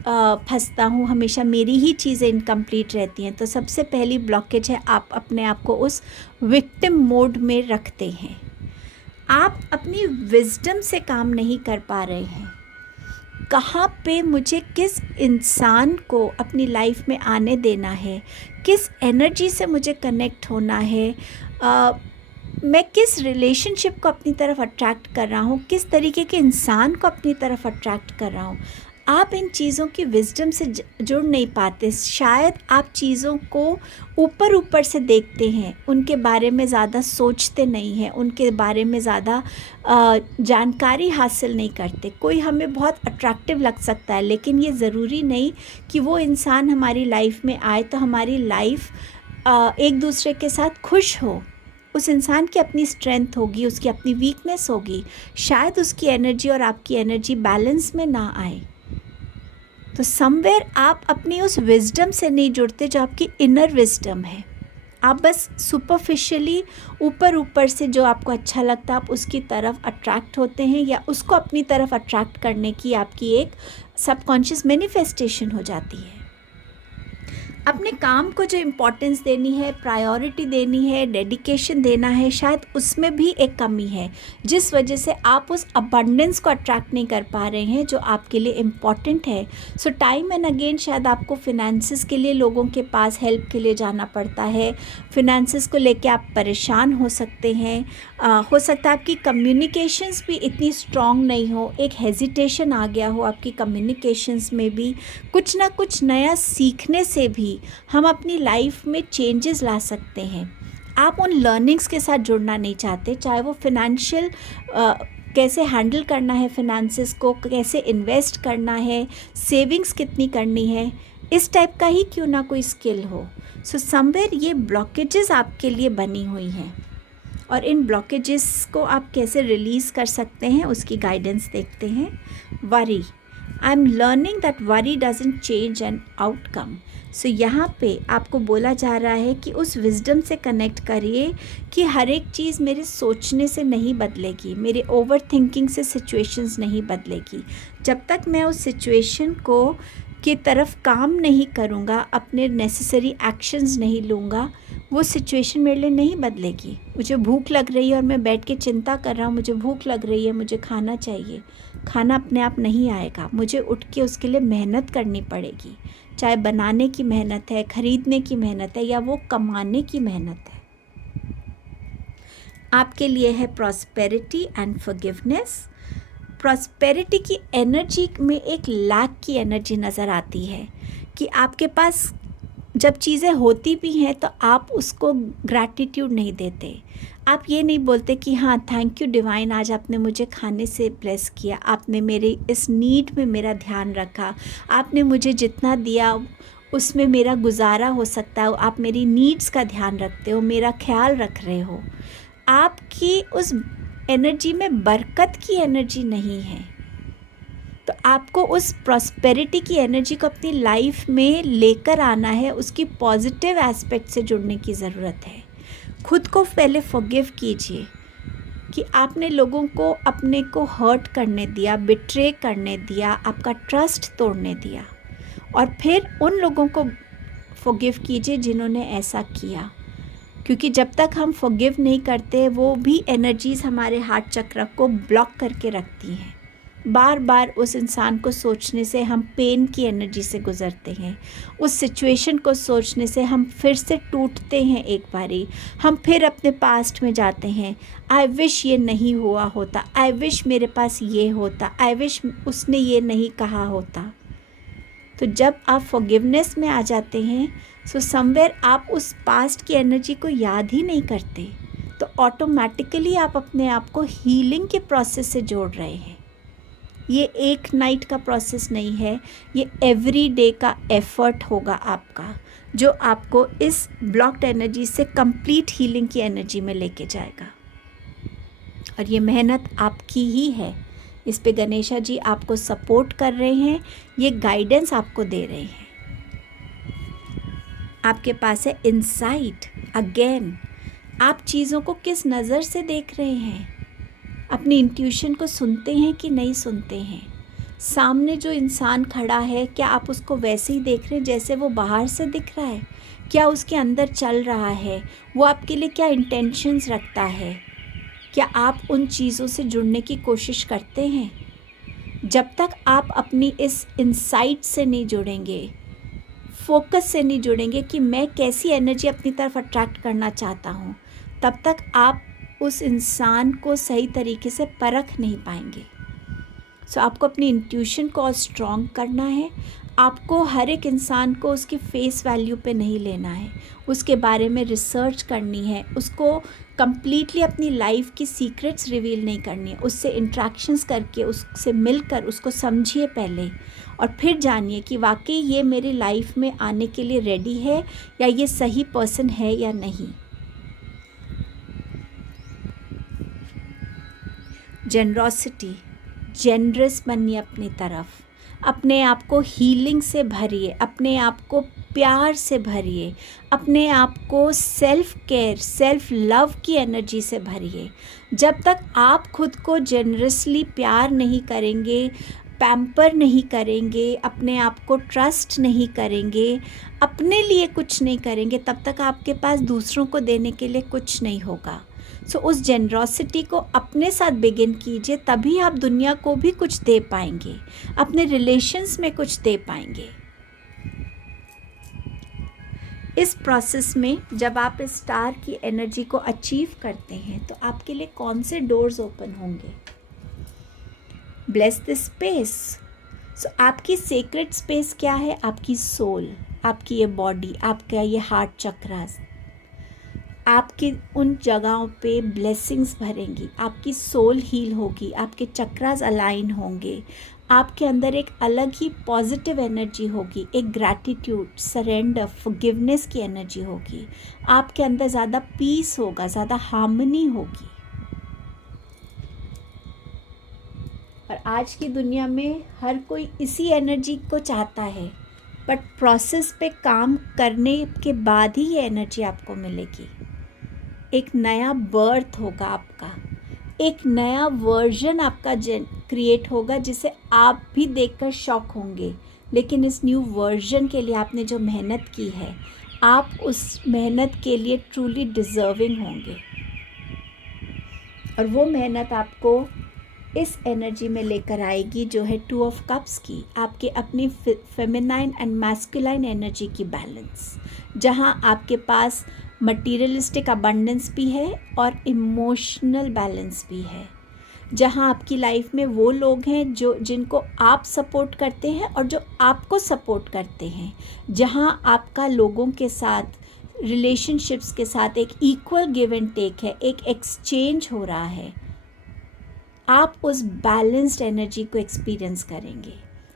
फंसता हूँ, हमेशा मेरी ही चीज़ें इनकम्प्लीट रहती हैं। तो सबसे पहली ब्लॉकेज है, आप अपने आप को उस विक्टिम मोड में रखते हैं। आप अपनी विजडम से काम नहीं कर पा रहे हैं। कहाँ पे मुझे किस इंसान को अपनी लाइफ में आने देना है, किस एनर्जी से मुझे कनेक्ट होना है, मैं किस रिलेशनशिप को अपनी तरफ अट्रैक्ट कर रहा हूँ, किस तरीके के इंसान को अपनी तरफ अट्रैक्ट कर रहा हूँ। आप इन चीज़ों की विजडम से जुड़ नहीं पाते। शायद आप चीज़ों को ऊपर ऊपर से देखते हैं, उनके बारे में ज़्यादा सोचते नहीं हैं, उनके बारे में ज़्यादा जानकारी हासिल नहीं करते। कोई हमें बहुत अट्रैक्टिव लग सकता है, लेकिन ये ज़रूरी नहीं कि वो इंसान हमारी लाइफ में आए तो हमारी लाइफ एक दूसरे के साथ खुश हो। उस इंसान की अपनी स्ट्रेंथ होगी, उसकी अपनी वीकनेस होगी, शायद उसकी एनर्जी और आपकी एनर्जी बैलेंस में ना आए। तो समवेयर आप अपनी उस विजडम से नहीं जुड़ते जो आपकी इनर विजडम है। आप बस सुपरफिशियली ऊपर ऊपर से जो आपको अच्छा लगता है आप उसकी तरफ अट्रैक्ट होते हैं, या उसको अपनी तरफ अट्रैक्ट करने की आपकी एक सबकॉन्शियस मैनिफेस्टेशन हो जाती है। अपने काम को जो इम्पोर्टेंस देनी है, प्रायोरिटी देनी है, डेडिकेशन देना है, शायद उसमें भी एक कमी है, जिस वजह से आप उस अबंडेंस को अट्रैक्ट नहीं कर पा रहे हैं जो आपके लिए इम्पॉर्टेंट है। सो टाइम एंड अगेन शायद आपको फिनेंसेस के लिए लोगों के पास हेल्प के लिए जाना पड़ता है। फिनेंसेस को लेके आप परेशान हो सकते हैं। हो सकता है आपकी कम्युनिकेशंस भी इतनी स्ट्रॉन्ग नहीं हो, एक हेजिटेशन आ गया हो आपकी कम्युनिकेशंस में भी। कुछ ना कुछ नया सीखने से भी हम अपनी लाइफ में चेंजेस ला सकते हैं। आप उन लर्निंग्स के साथ जुड़ना नहीं चाहते, चाहे वो फिनेंशियल कैसे हैंडल करना है, फिनेंसेस को कैसे इन्वेस्ट करना है, सेविंग्स कितनी करनी है, इस टाइप का ही क्यों ना कोई स्किल हो। सो समवेयर ये ब्लॉकेजेस आपके लिए बनी हुई हैं, और इन ब्लॉकेजेस को आप कैसे रिलीज़ कर सकते हैं उसकी गाइडेंस देखते हैं। Worry, I am learning that worry doesn't change an outcome. So यहाँ पे आपको बोला जा रहा है कि उस विजडम से कनेक्ट करिए कि हर एक चीज़ मेरे सोचने से नहीं बदलेगी, मेरे ओवर थिंकिंग से सिचुएशंस नहीं बदलेगी। जब तक मैं उस सिचुएशन को की तरफ काम नहीं करूँगा, अपने नेसेसरी एक्शंस नहीं लूँगा, वो सिचुएशन मेरे लिए नहीं बदलेगी। मुझे भूख लग रही है और मैं बैठ के चिंता कर रहा हूँ, मुझे भूख लग रही है, मुझे खाना चाहिए, खाना अपने आप नहीं आएगा, मुझे उठ के उसके लिए मेहनत करनी पड़ेगी। चाहे बनाने की मेहनत है, खरीदने की मेहनत है, या वो कमाने की मेहनत है। आपके लिए है प्रॉस्पेरिटी एंड फॉरगिवनेस। प्रॉस्पेरिटी की एनर्जी में एक लैक की एनर्जी नज़र आती है कि आपके पास जब चीज़ें होती भी हैं तो आप उसको ग्रैटिट्यूड नहीं देते। आप ये नहीं बोलते कि हाँ थैंक यू डिवाइन, आज आपने मुझे खाने से ब्लेस किया, आपने मेरे इस नीड में मेरा ध्यान रखा, आपने मुझे जितना दिया उसमें मेरा गुजारा हो सकता है, आप मेरी नीड्स का ध्यान रखते हो, मेरा ख्याल रख रहे हो। आपकी उस एनर्जी में बरकत की एनर्जी नहीं है। तो आपको उस प्रॉस्पेरिटी की एनर्जी को अपनी लाइफ में लेकर आना है, उसकी पॉजिटिव एस्पेक्ट से जुड़ने की ज़रूरत है। खुद को पहले फॉरगिव कीजिए कि आपने लोगों को अपने को हर्ट करने दिया, बिट्रे करने दिया, आपका ट्रस्ट तोड़ने दिया, और फिर उन लोगों को फॉरगिव कीजिए जिन्होंने ऐसा किया। क्योंकि जब तक हम फॉरगिव नहीं करते, वो भी एनर्जीज़ हमारे हार्ट चक्र को ब्लॉक करके रखती हैं। बार बार उस इंसान को सोचने से हम पेन की एनर्जी से गुज़रते हैं। उस सिचुएशन को सोचने से हम फिर से टूटते हैं एक बारी। हम फिर अपने पास्ट में जाते हैं, आई विश ये नहीं हुआ होता, आई विश मेरे पास ये होता, आई विश उसने ये नहीं कहा होता। तो जब आप फॉरगिवनेस में आ जाते हैं, सो समवेयर आप उस पास्ट की एनर्जी को याद ही नहीं करते, तो ऑटोमेटिकली आप अपने आप को हीलिंग के प्रोसेस से जोड़ रहे हैं। ये एक नाइट का प्रोसेस नहीं है, ये एवरी डे का एफर्ट होगा आपका, जो आपको इस ब्लॉक्ड एनर्जी से कंप्लीट हीलिंग की एनर्जी में लेके जाएगा। और ये मेहनत आपकी ही है। इस पे गणेशा जी आपको सपोर्ट कर रहे हैं, ये गाइडेंस आपको दे रहे हैं। आपके पास है इनसाइट। अगेन, आप चीज़ों को किस नज़र से देख रहे हैं? अपनी इंट्यूशन को सुनते हैं कि नहीं सुनते हैं? सामने जो इंसान खड़ा है, क्या आप उसको वैसे ही देख रहे हैं जैसे वो बाहर से दिख रहा है? क्या उसके अंदर चल रहा है? वो आपके लिए क्या इंटेंशंस रखता है? क्या आप उन चीज़ों से जुड़ने की कोशिश करते हैं? जब तक आप अपनी इस इंसाइट से नहीं जुड़ेंगे, फोकस से नहीं जुड़ेंगे कि मैं कैसी एनर्जी अपनी तरफ अट्रैक्ट करना चाहता हूँ, तब तक आप उस इंसान को सही तरीके से परख नहीं पाएंगे। सो आपको अपनी इंट्यूशन को और स्ट्रॉन्ग करना है। आपको हर एक इंसान को उसकी फेस वैल्यू पे नहीं लेना है, उसके बारे में रिसर्च करनी है, उसको कम्प्लीटली अपनी लाइफ की सीक्रेट्स रिवील नहीं करनी है। उससे इंट्रैक्शंस करके, उससे मिलकर उसको समझिए पहले, और फिर जानिए कि वाकई ये मेरी लाइफ में आने के लिए रेडी है या ये सही पर्सन है या नहीं। जेनरॉसिटी, जेनरस बनिए अपनी तरफ, अपने आप को हीलिंग से भरिए, अपने आप को प्यार से भरिए, अपने आप को सेल्फ केयर, सेल्फ लव की एनर्जी से भरिए। जब तक आप खुद को जेनरसली प्यार नहीं करेंगे, पैम्पर नहीं करेंगे, अपने आप को ट्रस्ट नहीं करेंगे, अपने लिए कुछ नहीं करेंगे, तब तक आपके पास दूसरों को देने के लिए कुछ नहीं होगा। सो उस जेनरॉसिटी को अपने साथ बिगिन कीजिए, तभी आप दुनिया को भी कुछ दे पाएंगे, अपने रिलेशंस में कुछ दे पाएंगे। इस प्रोसेस में जब आप इस स्टार की एनर्जी को अचीव करते हैं, तो आपके लिए कौन से डोर्स ओपन होंगे? Bless this space. सो आपकी सीक्रेट स्पेस क्या है? आपकी सोल, आपकी ये बॉडी, आपका ये हार्ट चक्रास, आपकी उन जगहों पे ब्लेसिंग्स भरेंगी, आपकी सोल हील होगी, आपके चक्रास अलाइन होंगे, आपके अंदर एक अलग ही पॉजिटिव एनर्जी होगी, एक ग्रैटिट्यूड, सरेंडर, फॉरगिवनेस की एनर्जी होगी, आपके अंदर ज़्यादा पीस होगा, ज़्यादा हार्मनी होगी। और आज की दुनिया में हर कोई इसी एनर्जी को चाहता है, बट प्रोसेस पे काम करने के बाद ही ये एनर्जी आपको मिलेगी। एक नया बर्थ होगा आपका, एक नया वर्जन आपका क्रिएट होगा, जिसे आप भी देखकर शॉक होंगे। लेकिन इस न्यू वर्जन के लिए आपने जो मेहनत की है, आप उस मेहनत के लिए ट्रूली डिज़र्विंग होंगे। और वो मेहनत आपको इस एनर्जी में लेकर आएगी जो है 2 ऑफ कप्स की, आपके अपनी फेमिनाइन एंड मैस्कुलाइन एनर्जी की बैलेंस, जहाँ आपके पास मटीरियलिस्टिक अबंडेंस भी है और इमोशनल बैलेंस भी है, जहाँ आपकी लाइफ में वो लोग हैं जिनको आप सपोर्ट करते हैं और जो आपको सपोर्ट करते हैं, जहाँ आपका लोगों के साथ, रिलेशनशिप्स के साथ एक इक्वल गिव एंड टेक है, एक एक्सचेंज हो रहा है। आप उस बैलेंस्ड एनर्जी को एक्सपीरियंस करेंगे,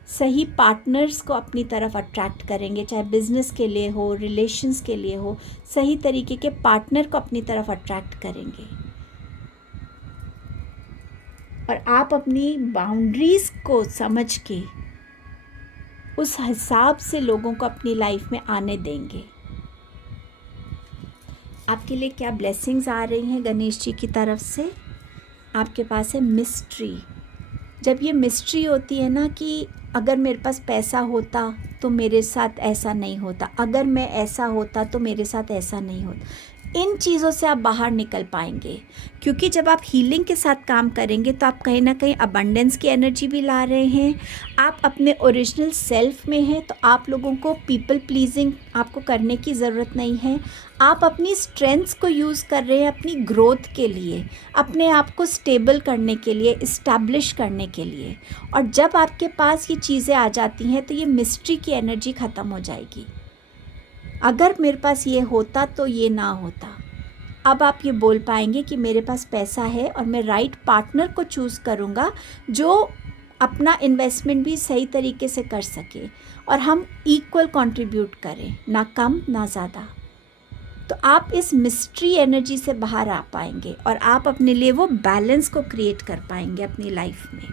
सही पार्टनर्स को अपनी तरफ अट्रैक्ट करेंगे, चाहे बिजनेस के लिए हो, रिलेशंस के लिए हो, सही तरीके के पार्टनर को अपनी तरफ अट्रैक्ट करेंगे। और आप अपनी बाउंड्रीज को समझ के उस हिसाब से लोगों को अपनी लाइफ में आने देंगे। आपके लिए क्या ब्लेसिंग्स आ रही हैं गणेश जी की तरफ से? आपके पास है मिस्ट्री। जब ये मिस्ट्री होती है ना कि अगर मेरे पास पैसा होता तो मेरे साथ ऐसा नहीं होता, अगर मैं ऐसा होता तो मेरे साथ ऐसा नहीं होता, इन चीज़ों से आप बाहर निकल पाएंगे, क्योंकि जब आप हीलिंग के साथ काम करेंगे तो आप कहीं ना कहीं अबंडेंस की एनर्जी भी ला रहे हैं, आप अपने ओरिजिनल सेल्फ में हैं, तो आप लोगों को पीपल प्लीजिंग आपको करने की ज़रूरत नहीं है। आप अपनी स्ट्रेंथ्स को यूज़ कर रहे हैं अपनी ग्रोथ के लिए, अपने आप को स्टेबल करने के लिए, इस्टेब्लिश करने के लिए। और जब आपके पास ये चीज़ें आ जाती हैं तो ये मिस्ट्री की एनर्जी ख़त्म हो जाएगी। अगर मेरे पास ये होता तो ये ना होता। अब आप ये बोल पाएंगे कि मेरे पास पैसा है और मैं राइट पार्टनर को चूज़ करूँगा जो अपना इन्वेस्टमेंट भी सही तरीके से कर सके और हम इक्वल कंट्रीब्यूट करें, ना कम ना ज़्यादा। तो आप इस मिस्ट्री एनर्जी से बाहर आ पाएंगे और आप अपने लिए वो बैलेंस को क्रिएट कर पाएंगे अपनी लाइफ में।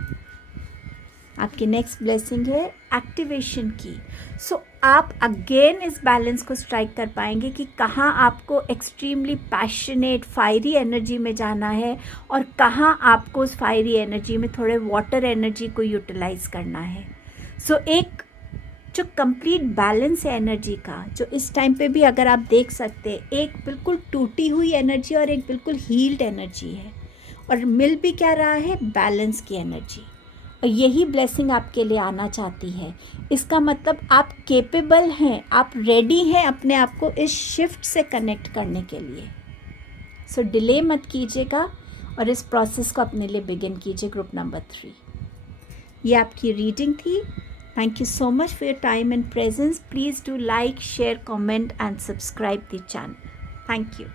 आपकी नेक्स्ट ब्लेसिंग है एक्टिवेशन की। सो आप अगेन इस बैलेंस को स्ट्राइक कर पाएंगे कि कहाँ आपको एक्सट्रीमली पैशनेट फायरी एनर्जी में जाना है और कहाँ आपको उस फायरी एनर्जी में थोड़े वाटर एनर्जी को यूटिलाइज करना है। सो एक जो कंप्लीट बैलेंस है एनर्जी का, जो इस टाइम पे भी अगर आप देख सकते हैं, एक बिल्कुल टूटी हुई एनर्जी और एक बिल्कुल हील्ड एनर्जी है, और मिल भी क्या रहा है, बैलेंस की एनर्जी। और यही ब्लेसिंग आपके लिए आना चाहती है। इसका मतलब आप केपेबल हैं, आप रेडी हैं अपने आप को इस शिफ्ट से कनेक्ट करने के लिए। सो डिले मत कीजिएगा और इस प्रोसेस को अपने लिए बिगिन कीजिए। ग्रुप नंबर 3, ये आपकी रीडिंग थी। Thank you so much for your time and presence. Please do like, share, comment and subscribe the channel. Thank you.